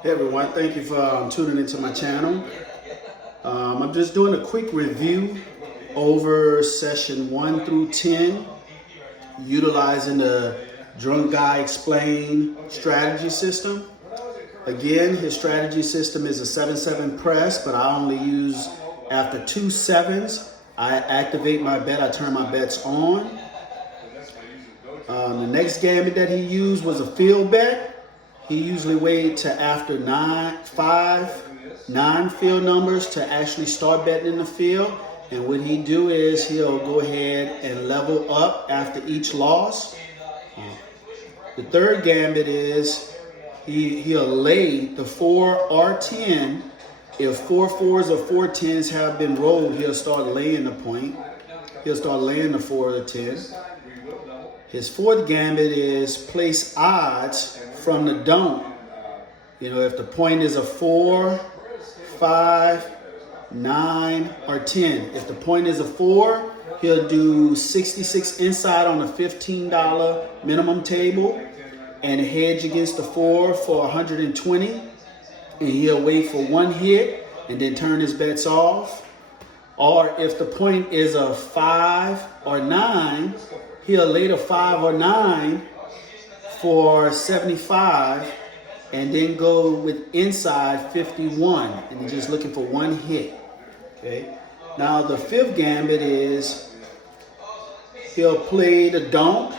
Hey everyone, thank you for tuning into my channel. I'm just doing a quick review over session 1 through 10, utilizing the Drunk Guy Explain strategy system. Again, his strategy system is a 7-7 press, but I only use after 2 sevens. I activate my bet, I turn my bets on. The next gambit that he used was a field bet. He usually wait to after 9 field numbers to actually start betting in the field. And what he do is he'll go ahead and level up after each loss. The third gambit is he'll lay the 4 or 10. If 4 4s or 4 10s have been rolled, he'll start laying the point. He'll start laying the 4 or 10. His fourth gambit is place odds from the don't. You know, if the point is a 4, 5, 9, or 10. If the point is a 4, he'll do 66 inside on a $15 minimum table and hedge against the 4 for 120. And he'll wait for one hit and then turn his bets off. Or if the point is a 5 or 9, he'll lay the 5 or 9 for 75 and then go with inside 51. And he's just looking for one hit. Okay. Now the fifth gambit is he'll play the don't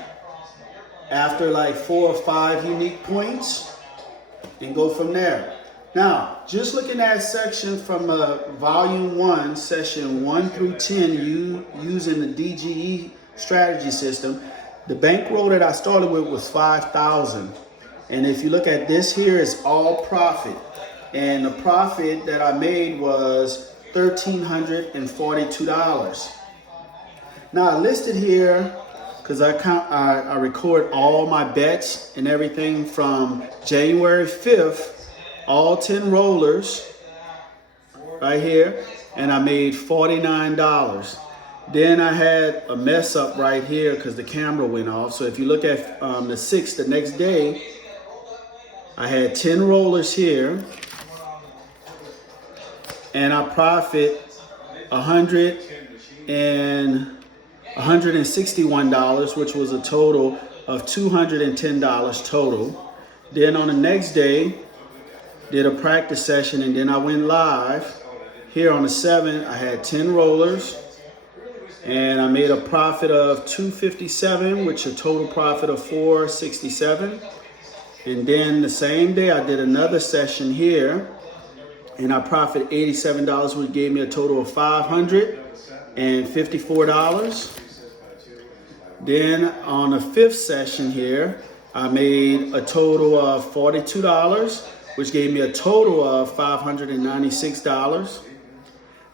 after like 4 or 5 unique points and go from there. Now, just looking at section from Volume 1, Session 1 through 10, using the DGE strategy system, the bankroll that I started with was $5,000. And if you look at this here, it's all profit. And the profit that I made was $1,342. Now, I listed here because I record all my bets and everything from January 5th, all 10 rollers right here, and I made $49. Then I had a mess up right here because the camera went off. So if you look at the 6th, the next day, I had 10 rollers here, and I profit $161, which was a total of $210 total. Then on the next day, did a practice session, and then I went live. Here on the 7th, I had 10 rollers, and I made a profit of $257, which a total profit of $467. And then the same day, I did another session here, and I profited $87, which gave me a total of $554. Then on the 5th session here, I made a total of $42, which gave me a total of $596.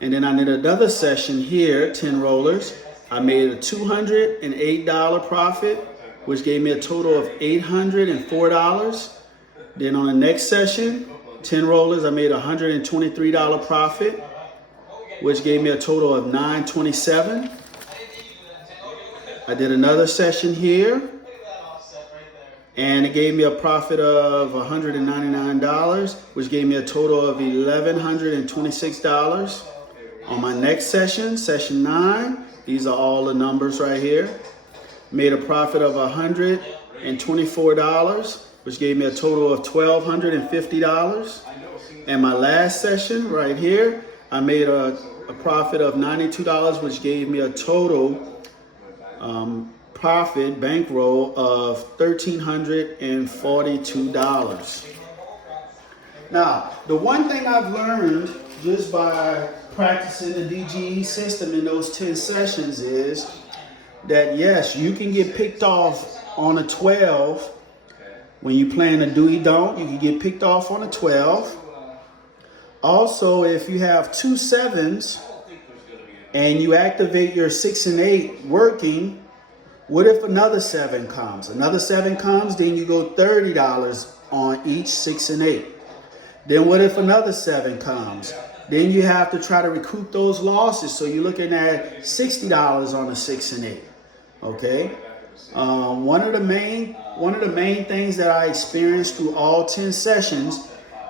And then I did another session here, 10 rollers. I made a $208 profit, which gave me a total of $804. Then on the next session, 10 rollers, I made a $123 profit, which gave me a total of $927. I did another session here, and it gave me a profit of $199, which gave me a total of $1,126. On my next session, session 9, these are all the numbers right here. Made a profit of $124, which gave me a total of $1,250. And my last session right here, I made a profit of $92, which gave me a total profit bankroll of $1,342. Now, the one thing I've learned just by practicing the DGE system in those 10 sessions is that yes, you can get picked off on a 12 when you're playing a do don't. You can get picked off on a 12. Also, if you have 2 sevens and you activate your 6 and 8 working, what if another 7 comes? Another 7 comes, then you go $30 on each 6 and 8. Then what if another 7 comes? Then you have to try to recoup those losses. So you're looking at $60 on a 6 and 8. Okay. One of the main things that I experienced through all 10 sessions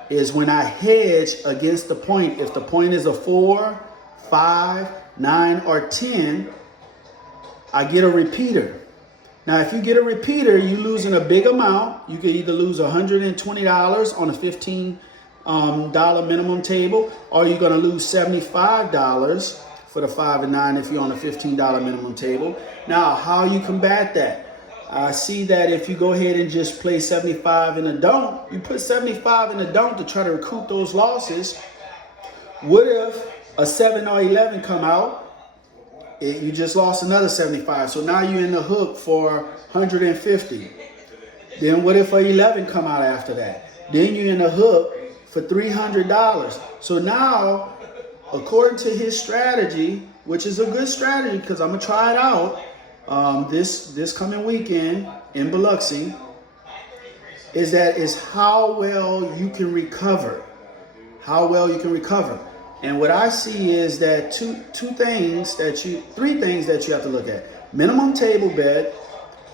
is when I hedge against the point. If the point is a 4, 5, 9, or 10, I get a repeater. Now, if you get a repeater, you're losing a big amount. You could either lose $120 on a $15 minimum table, or you're going to lose $75 for the 5 and 9 if you're on a $15 minimum table. Now, how you combat that? I see that if you go ahead and just play 75 in a don't, you put 75 in a don't to try to recoup those losses. What if a 7 or 11 come out? You just lost another 75. So now you're in the hook for 150. Then what if a 11 come out after that? Then you're in the hook for $300. So now, according to his strategy, which is a good strategy because I'm going to try it out this coming weekend in Biloxi, is how well you can recover. How well you can recover. And what I see is that three things that you have to look at: minimum table bet,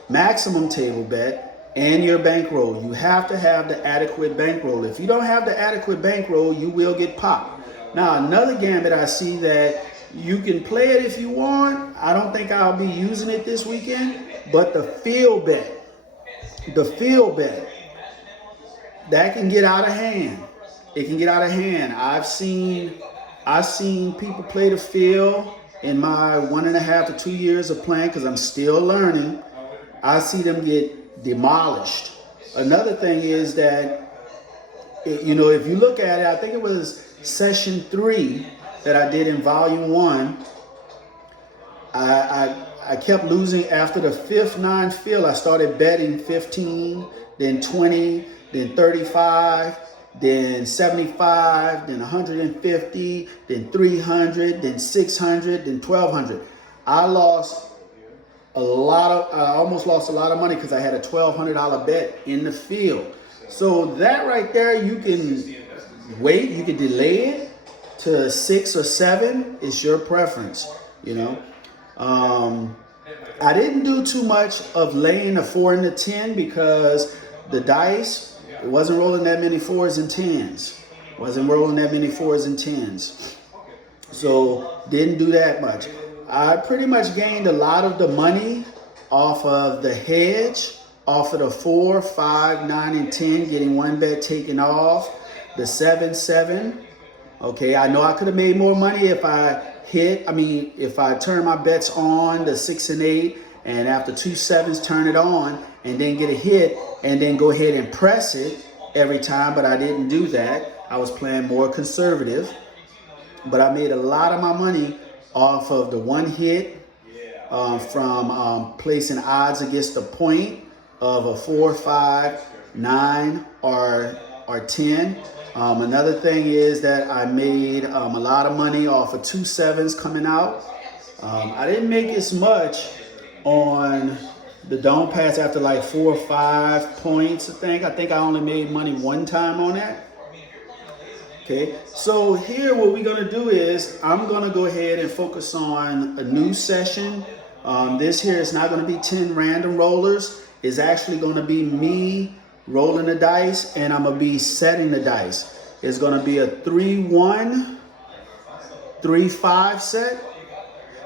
maximum table bet, and your bankroll. You have to have the adequate bankroll. If you don't have the adequate bankroll, you will get popped. Now, another gambit I see that you can play it if you want. I don't think I'll be using it this weekend, but the field bet, that can get out of hand. It can get out of hand. I've seen people play the field in my 1.5 to 2 years of playing, because I'm still learning. I see them get demolished. Another thing is that, if you look at it, I think it was session 3 that I did in Vol.1. I kept losing after the 5th 9 field. I started betting 15, then 20, then 35. Then 75, then 150, then 300, then 600, then 1,200. I almost lost a lot of money because I had a $1,200 bet in the field. So that right there, you can wait, you can delay it to 6 or 7. It's your preference, I didn't do too much of laying the 4 and the 10 because the dice, it wasn't rolling that many 4s and 10s. So didn't do that much. I pretty much gained a lot of the money off of the hedge, off of the 4, 5, 9, and 10, getting one bet taken off. The 7. Okay, I know I could have made more money if if I turn my bets on the 6 and 8, and after 2 7s turn it on, and then get a hit, and then go ahead and press it every time, but I didn't do that. I was playing more conservative, but I made a lot of my money off of the one hit from placing odds against the point of a 4, 5, 9, or 10. Another thing is that I made a lot of money off of 2 7s coming out. I didn't make as much on the don't pass after like 4 or 5 points. I think I only made money one time on that. Okay, so here what we're gonna do is I'm gonna go ahead and focus on a new session. This here is not gonna be 10 random rollers. It's actually gonna be me rolling the dice, and I'm gonna be setting the dice. It's gonna be a 3-1, 3-5 set.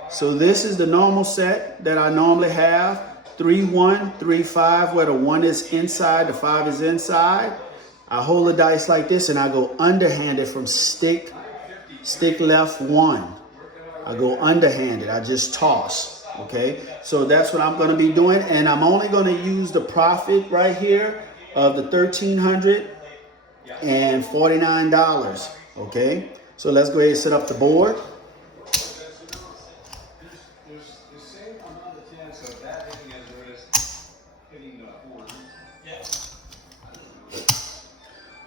So this is the normal set that I normally have. 3-1, 3-5, where the 1 is inside, the 5 is inside. I hold the dice like this, and I go underhanded from stick left 1. I go underhanded. I just toss. Okay, so that's what I'm going to be doing, and I'm only going to use the profit right here of the $1,349. Okay, so let's go ahead and set up the board.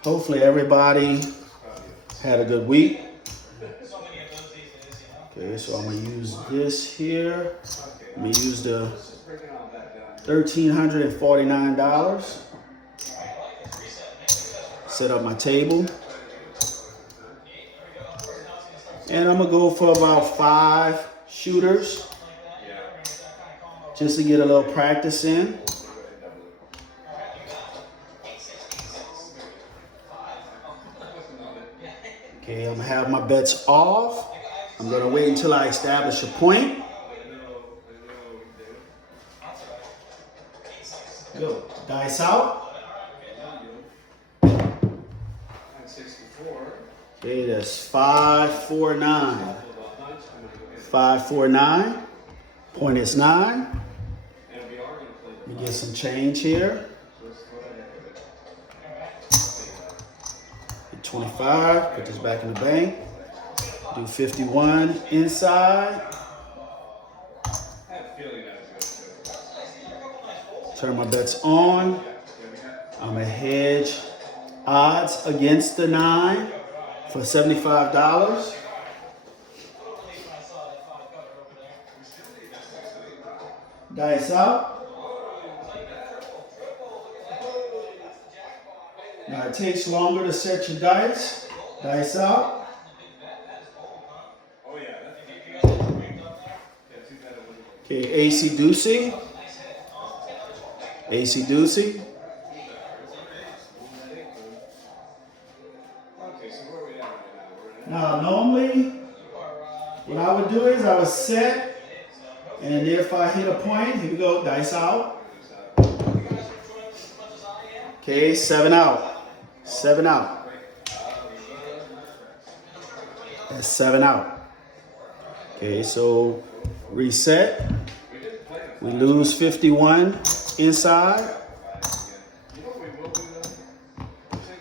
Hopefully everybody had a good week. Okay, so I'm going to use this here. I'm going to use the $1,349. Set up my table. And I'm going to go for about 5 shooters, just to get a little practice in. Okay, I'm gonna have my bets off. I'm gonna wait until I establish a point. Go. Dice out. Okay, that's 549. 549. Point is 9. Let me get some change here. 25. Put this back in the bank. Do 51 inside. Turn my bets on. I'm gonna hedge odds against the 9 for $75. Dice out. Now it takes longer to set your dice. Dice out. Okay, AC Doocy. AC Doocy. Now normally what I would do is I would set, and if I hit a point, here we go, dice out. Okay, 7 out. 7 out. That's 7 out. Okay, so reset. We lose 51 inside.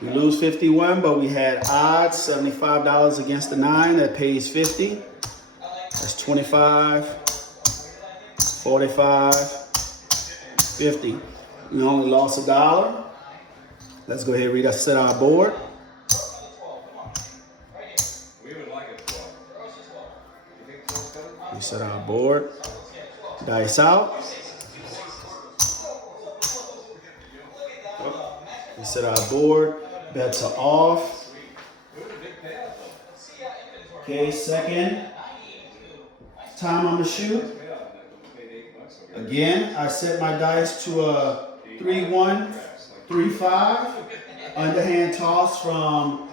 We lose 51, but we had odds, $75 against the 9. That pays 50. That's 25, 45, 50. We only lost $1. Let's go ahead and reset our board. Reset our board. Dice out. Reset our board. Bets are off. Okay, second time I'm gonna shoot. Again, I set my dice to a 3-1, 3-5. Underhand toss from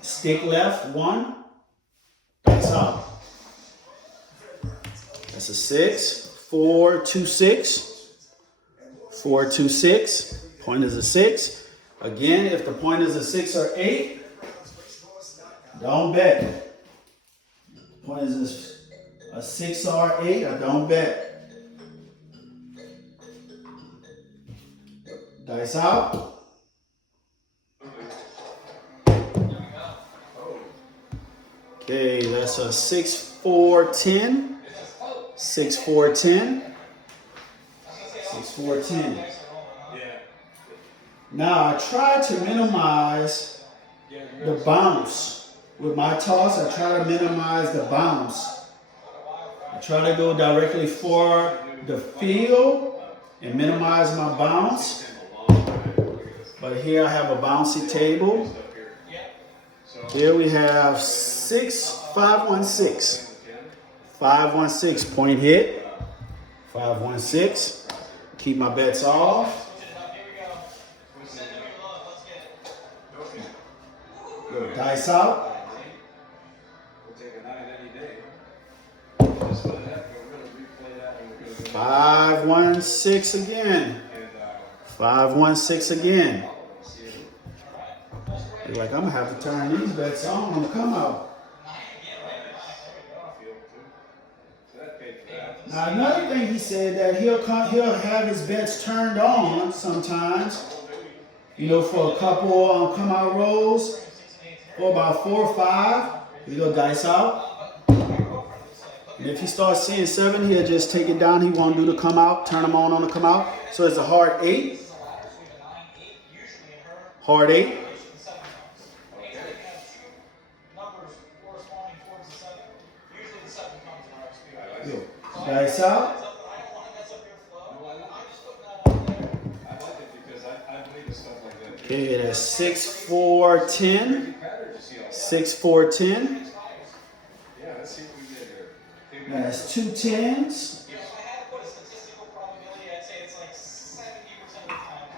stick left 1. Dice out. That's a 6. 4, 2, 6. 4, 2, 6. Point is a 6. Again, if the point is a 6 or 8, don't bet. Point is a 6 or 8, I don't bet. Dice out. Okay, that's a 6, 4, 10. 6, 4, 10. 6, 4, 10. Now I try to minimize the bounce. With my toss, I try to minimize the bounce. I try to go directly for the field and minimize my bounce. But here I have a bouncy table. Here we have 516. 516 point hit. 516. Keep my bets off. Good. Dice out. 516 again. 516 again. You're like, I'm gonna have to turn these bets on come out. Now another thing he said that he'll have his bets turned on sometimes. You know, for a couple come out rolls, for about 4 or 5, he go dice out. And if he starts seeing 7, he'll just take it down. He won't do the come out, turn them on the come out. So it's a hard 8. Hard 8. Dice out. Okay, that's 6, 4, 10. 6, 4, 10. That's 2 10s.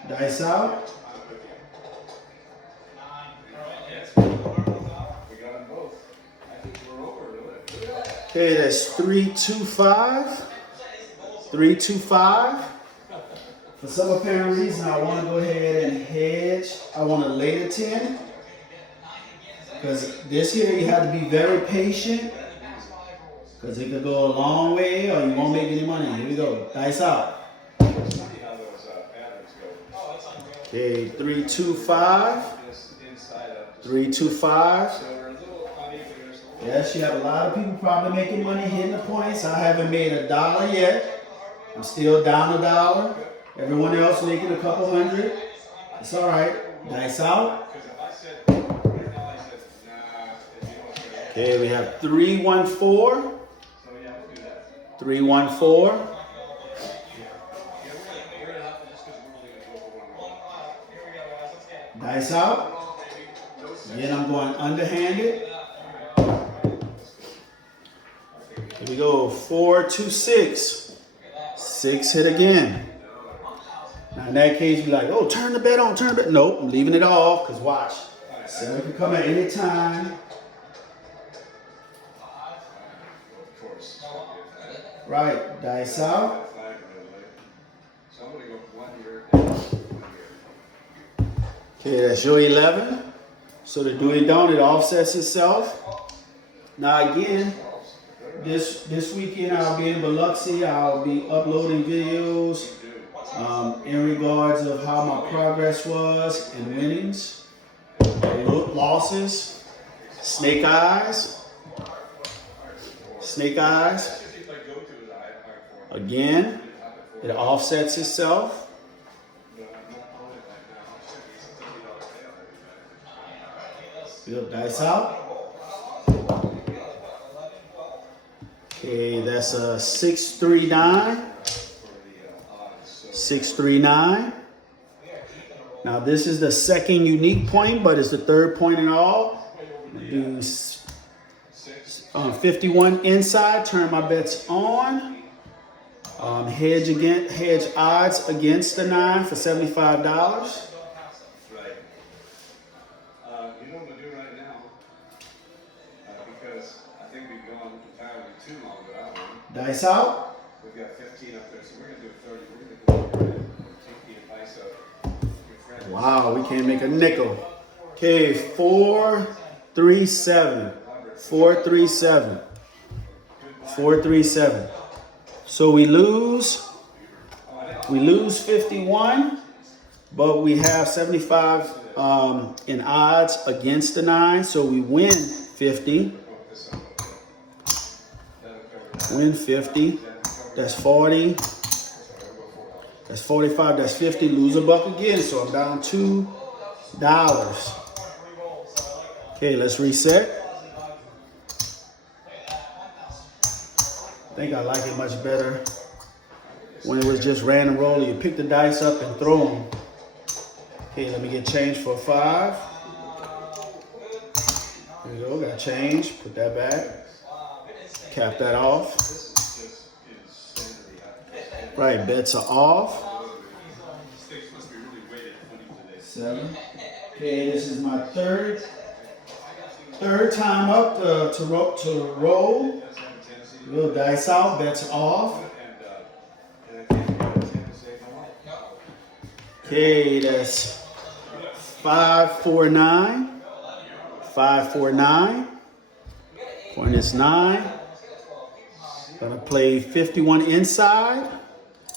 Dice out. Okay, that's 325. 325. For some apparent reason, I want to go ahead and hedge. I want to lay the 10. Because this here, you have to be very patient. Because it could go a long way or you won't make any money. Here we go. Dice out. Okay, 325. 325. Yes, you have a lot of people probably making money hitting the points. I haven't made $1 yet. I'm still down $1. Everyone else making a couple hundred. It's all right. Dice out. Okay, we have 314. 314. Dice out. Again, I'm going underhanded. Here we go. 426. 6 hit again. Now in that case, you're like, oh, turn the bet on, turn the bet. Nope, I'm leaving it off because watch. 7 can come at any time. Right, dice out. Okay, that's your 11. So the do it don't, it offsets itself. Now again, this weekend I'll be in Biloxi. I'll be uploading videos in regards of how my progress was and winnings, losses, snake eyes. Snake eyes. Again, it offsets itself. Good, dice out. Okay, that's a 639. 639. Now this is the second unique point, but it's the third point in all. Do 51 inside. Turn my bets on. Hedge odds against the 9 for $75. Right. You know what to do right now, because I think we've gone entirely too long without one. Dice out. We've got 15 up there, so we're going to do 30. We're going to go ahead and take the advice of your friend. Wow, we can't make a nickel. Okay, 437. 437. 437. So we lose 51, but we have 75 in odds against the 9, so we win 50. Win 50. That's 40. That's 45. That's 50. Lose a buck again, so I'm down $2. Okay, let's reset. I think I like it much better when it was just random roll. You pick the dice up and throw them. Okay, let me get change for 5. There we go, got change. Put that back. Cap that off. Right, bets are off. 7. Okay, this is my third time up to roll. We'll dice out, bets off. Okay, that's 549. 549. Point is 9. Gonna play 51 inside.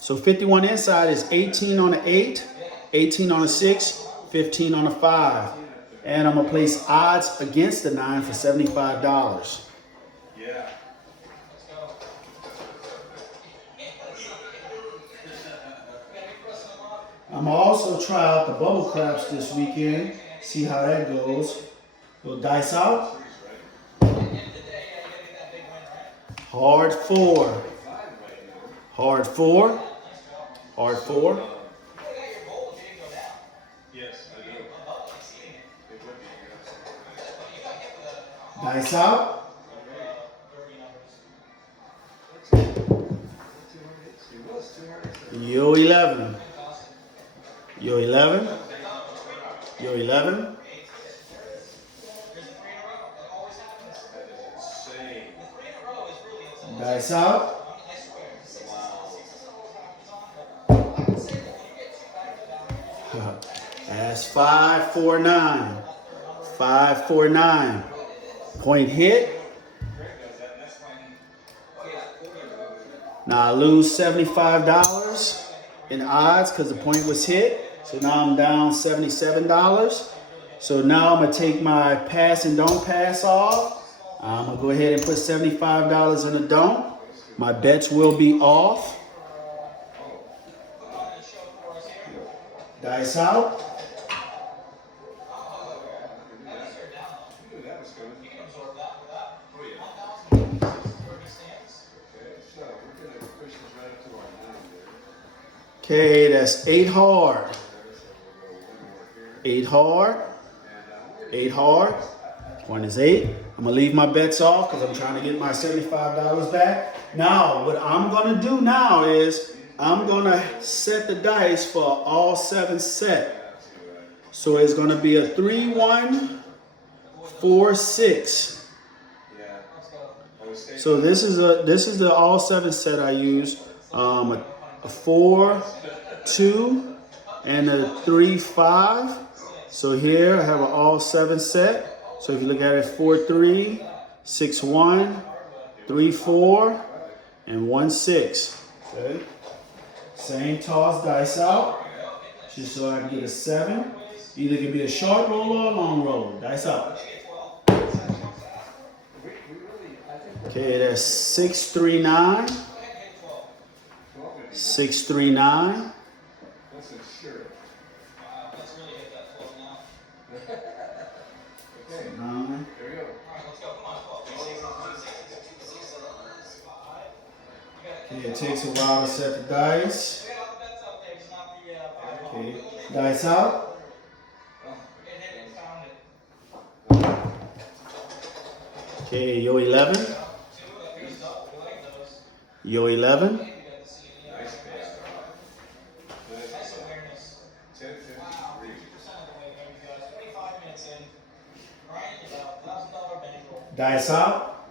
So 51 inside is 18 on the 8, 18 on the 6, 15 on the 5. And I'm gonna place odds against the 9 for $75. Yeah. I'm gonna also try out the bubble craps this weekend, see how that goes. We'll dice out. Hard 4. Hard 4. Hard 4. Yes, I do. Dice out. Yo 11. Yo 11. Yo 11. Dice out. That's 549. 549. Point hit. Now I lose $75 in odds because the point was hit. So now I'm down $77. So now I'm going to take my pass and don't pass off. I'm going to go ahead and put $75 in the don't. My bets will be off. Dice out. Okay, that's 8 hard. 8 hard. 8 hard. Point is 8. I'm going to leave my bets off because I'm trying to get my $75 back. Now, what I'm going to do now is I'm going to set the dice for all 7 set. So it's going to be a 3, 1, 4, 6. So this is the all 7 set I use. A 4, 2, and a 3, 5. So here I have an all 7 set. So if you look at it, 4, 3, 6, 1, 3, 4, and 1, 6. Okay. Same toss, dice out, just so I can get a 7. Either it can be a short roll or a long roll. Dice out. Okay, that's 639. 639. Okay, it takes a while to set the dice. Okay, dice out. Okay, yo 11. Yo 11. Dice out.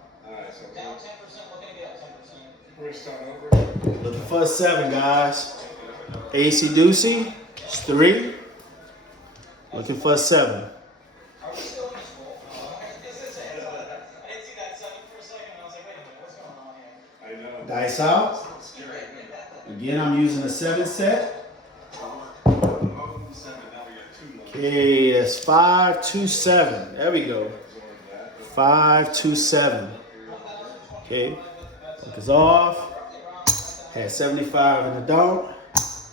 Looking for a 7, guys. AC Deucey, it's 3. Looking for a 7. Dice out. Again, I'm using a 7 set. Okay, that's 5, 2, 7. There we go. 5, 2, 7. Okay, focus off. Had 75 in the don't.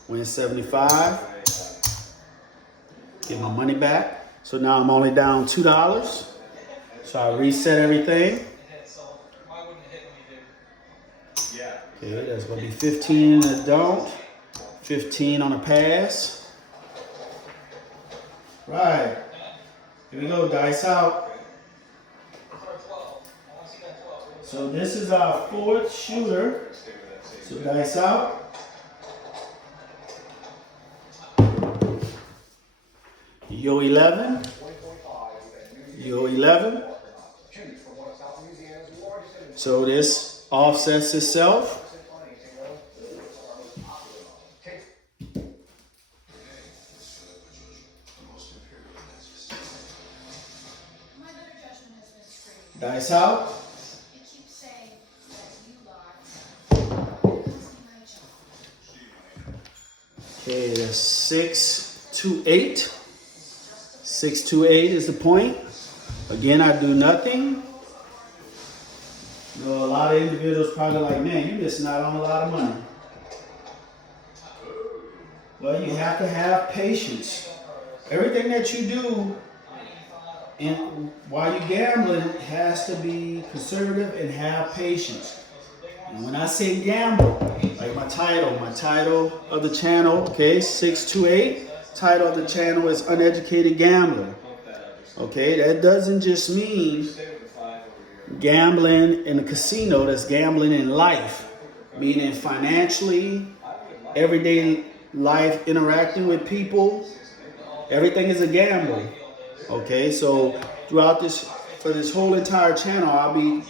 Win 75. Get my money back. So now I'm only down $2. So I reset everything. Okay, that's gonna be 15 in the don't, 15 on a pass. Right. Here we go, dice out. So this is our 4th shooter. So dice out. Yo 11. Yo 11. So this offsets itself. Dice out. Okay, that's 6, 2, 8. 6, 2, 8 is the point. Again, I do nothing. You know, a lot of individuals probably like, man, you're missing out on a lot of money. Well, you have to have patience. Everything that you do and while you're gambling has to be conservative and have patience. And when I say gamble, like my title of the channel, okay, 628, title of the channel is Uneducated Gambler. Okay, that doesn't just mean gambling in a casino, that's gambling in life, meaning financially, everyday life, interacting with people, everything is a gamble. Okay, so throughout this, for this whole entire channel, I'll be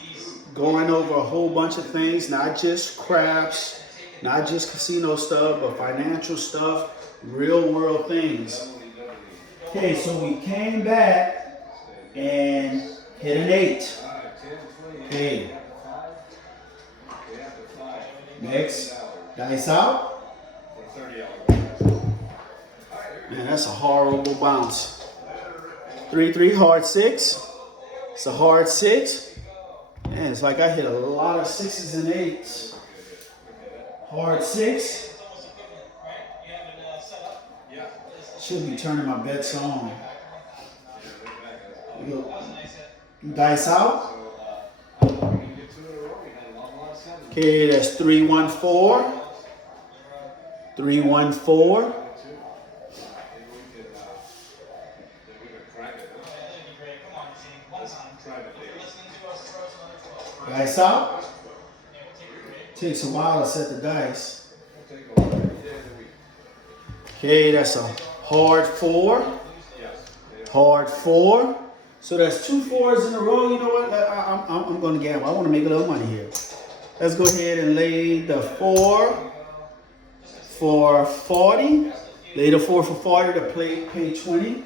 going over a whole bunch of things, not just craps, not just casino stuff, but financial stuff, real world things. Okay, so we came back and hit an 8. Okay. Next, dice out. Man, that's a horrible bounce. 3-3 hard 6. It's a hard 6. Man, it's like I hit a lot of 6s and 8s. Hard 6. Should be turning my bets on. Dice out. Okay, that's 3-1-4. 3-1-4. Dice out. Takes a while to set the dice. Okay, that's a hard 4. Hard 4. So that's 2 4s in a row. You know what? I'm going to gamble. I want to make a little money here. Let's go ahead and lay the 4 for 40. Lay the 4 for 40 to pay 20.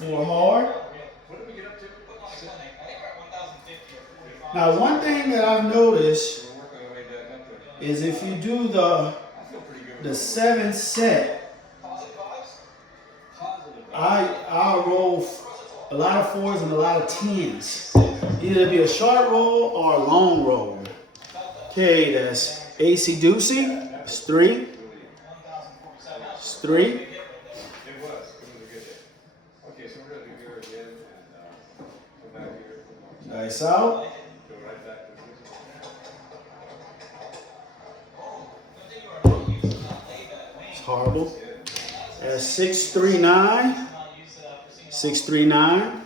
4 hard. Now, one thing that I've noticed is if you do the 7 set, I'll roll a lot of 4s and a lot of 10s. Either it'll be a short roll or a long roll. Okay, that's AC Doocy. It's 3. It's 3. Dice out. It's horrible. That's 6-3-9. 6-3-9.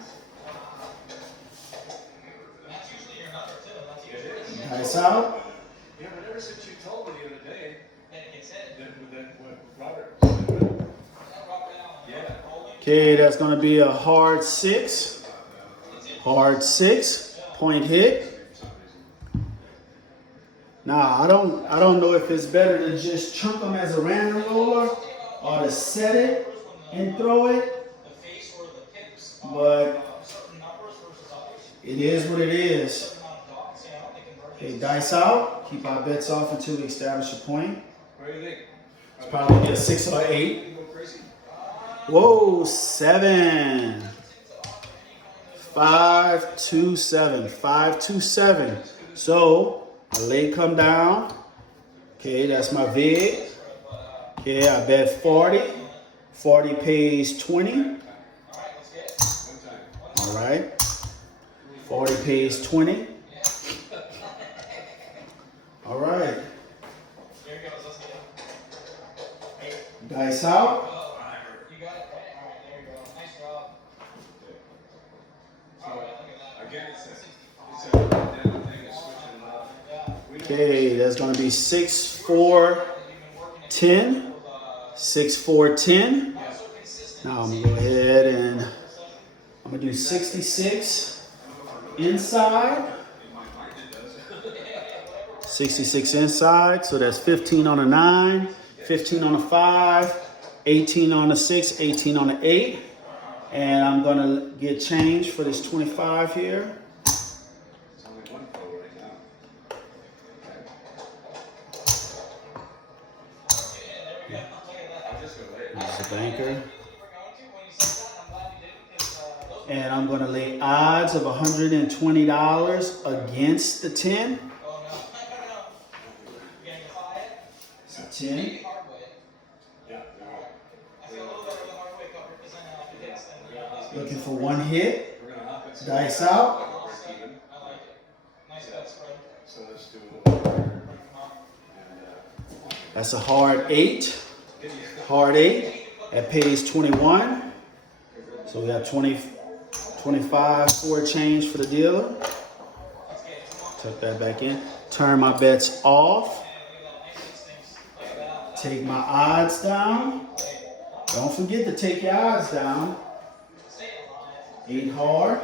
Dice out. Yeah, but ever since you told me the other day that what Robert. Yeah. Okay, that's going to be a hard 6. Hard 6. Point hit. Now, I don't know if it's better to just chunk them as a random roller or to set it and throw it. But it is what it is. Okay, dice out. Keep our bets off until we establish a point. What do you think? It's probably a 6 or 8. Whoa, 7. 5-2-7. 5-2-7. So I lay come down. Okay, that's my vig. Okay, I bet 40. 40 pays 20. All right. 40 pays 20. All right. Dice out. Okay, that's going to be 6-4-10. 6-4-10. Now I'm going to go ahead and I'm going to do 66 inside. 66 inside, so that's 15 on a 9, 15 on a 5, 18 on a 6, 18 on a 8. And I'm going to get change for this 25 here. There's a banker. And I'm going to lay odds of $120 against the 10. It's a 10. Looking for one hit. Dice out. That's a hard 8. Hard 8. That pays 21. So we got 25 for a change for the dealer. Tuck that back in. Turn my bets off. Take my odds down. Don't forget to take your odds down. 8 hard.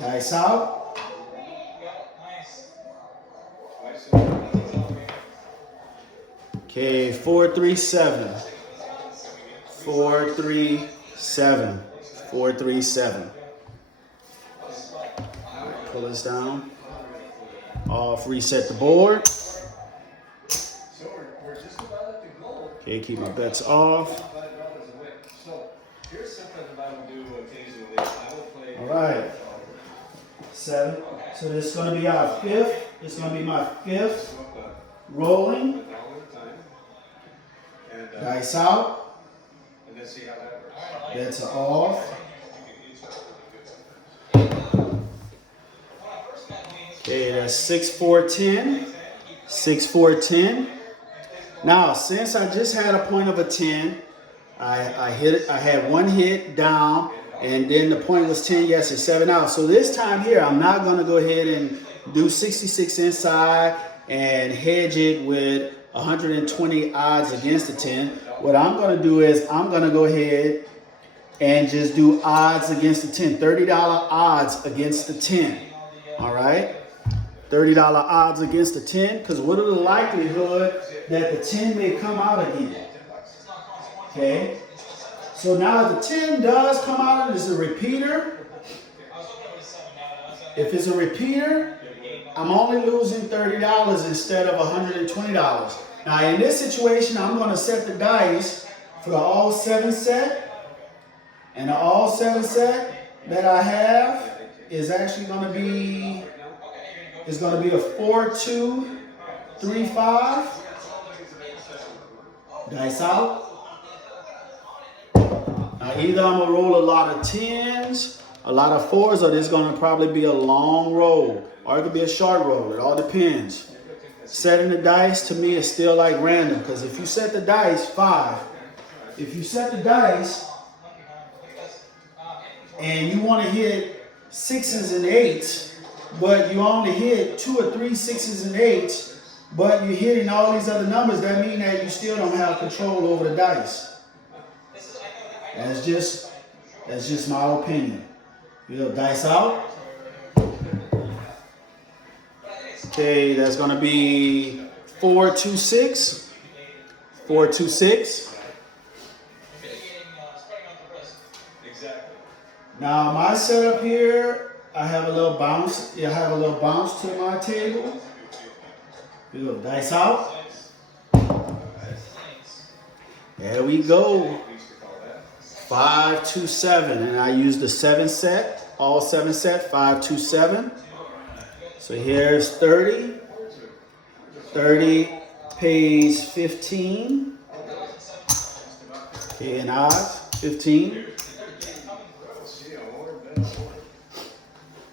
Dice out. Okay, 4, 3, 7. 4, 3, 7. 4, 3, 7. Pull this down. Off, reset the board. Okay, keep my bets off. All right. 7. So this is going to be our 5th. It's going to be my 5th rolling. Dice out. Bets are off. Okay, that's 6, 4, 10. 6, 4, 10. Now, since I just had a point of a 10, I hit it. I had one hit down, and then the point was 10. Yes, it's 7 out. So this time here, I'm not going to go ahead and do 66 inside and hedge it with 120 odds against the 10. What I'm going to do is I'm going to go ahead and just do odds against the 10. $30 odds against the 10. All right? $30 odds against the 10, because what are the likelihood that the 10 may come out again? Okay? So now if the 10 does come out and it's a repeater, if it's a repeater, I'm only losing $30 instead of $120. Now in this situation, I'm going to set the dice for the all 7 set. And the all 7 set that I have is actually going to be, a 4, 2, 3, 5. Dice out. Now either I'm going to roll a lot of 10s, a lot of 4s, or there's going to probably be a long roll. Or it could be a short roll. It all depends. Setting the dice to me is still like random, because if you set the dice 5, if you set the dice and you want to hit 6s and 8s, but you only hit 2 or 3 6s and 8s, but you're hitting all these other numbers, that means that you still don't have control over the dice. That's just my opinion. Dice out. Okay, that's going to be 4, 2, 6. 4, 2, 6. Now my setup here, I have a little bounce. I have a little bounce to my table. Dice out. There we go. 5, 2, 7, and I use the 7 set, all 7 set. 5, 2, 7. So here's 30. 30 pays 15. Okay, and odds 15.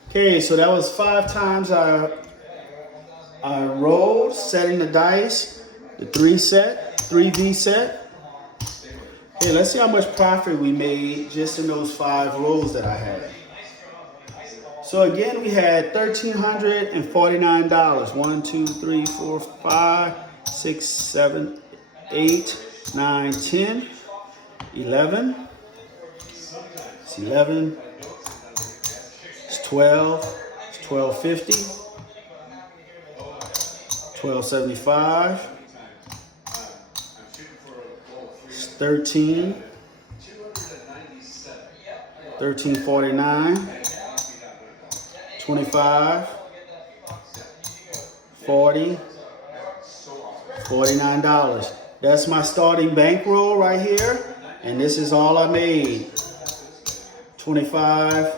Okay, so that was 5 times I rolled, setting the dice, the 3V set. Okay, let's see how much profit we made just in those 5 rolls that I had. So again, we had $1,349. 1, 2, 3, 4, 5, 6, 7, 8, 9, 10, 11. It's 11. It's 12. It's 12.50. 12.75. It's 13. 13.49. 25, 40, $49. That's my starting bankroll right here, and this is all I made. 25,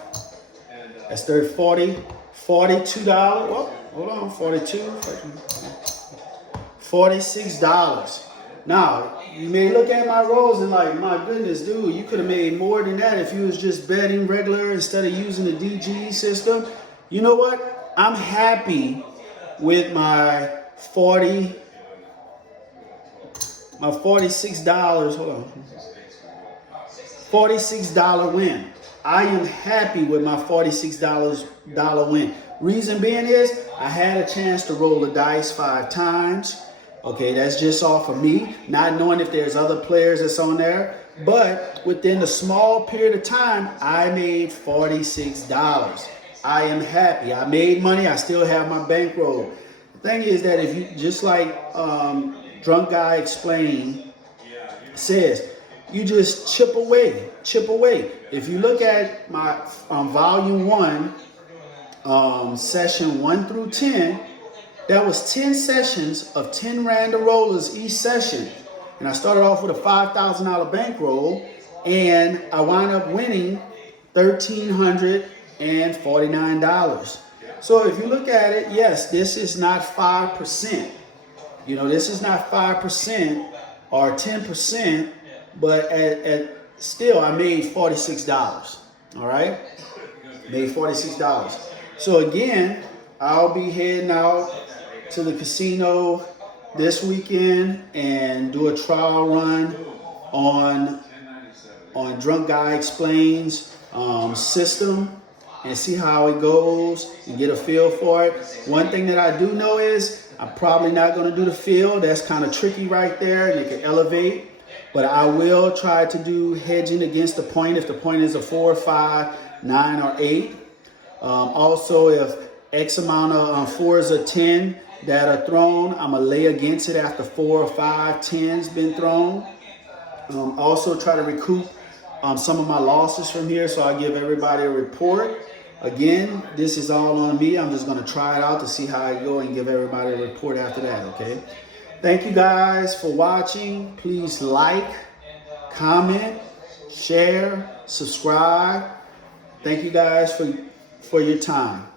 that's 30, 40, $42. Oh, hold on, 42, $46. Now, you may look at my rolls and like, my goodness, dude, you could have made more than that if you was just betting regular instead of using the DGE system. You know what? I'm happy with my $46. Hold on. $46 win. I am happy with my $46 win. Reason being is I had a chance to roll the dice 5 times. Okay, that's just off of me, not knowing if there's other players that's on there. But within a small period of time, I made $46. I am happy. I made money. I still have my bankroll. The thing is that if you, just like Drunk Guy Explained says, you just chip away, chip away. If you look at my Volume 1, Session 1 through 10, that was 10 sessions of 10 random rollers each session. And I started off with a $5,000 bankroll, and I wound up winning $1,349. So if you look at it, yes, this is not 5%. You know, this is not 5% or 10%, but still I made $46. All right, made $46. So again, I'll be heading out to the casino this weekend and do a trial run on Drunk Guy Explains system and see how it goes and get a feel for it. One thing that I do know is I'm probably not going to do the field. That's kind of tricky right there, and it can elevate. But I will try to do hedging against the point if the point is a 4, 5, 9, or 8. Also, if X amount of 4s or 10 that are thrown, I'm going to lay against it after 4 or 5 10s been thrown. Also try to recoup some of my losses from here, so I give everybody a report. Again, this is all on me. I'm just going to try it out to see how I go and give everybody a report after that, okay? Thank you guys for watching. Please like, comment, share, subscribe. Thank you guys for your time.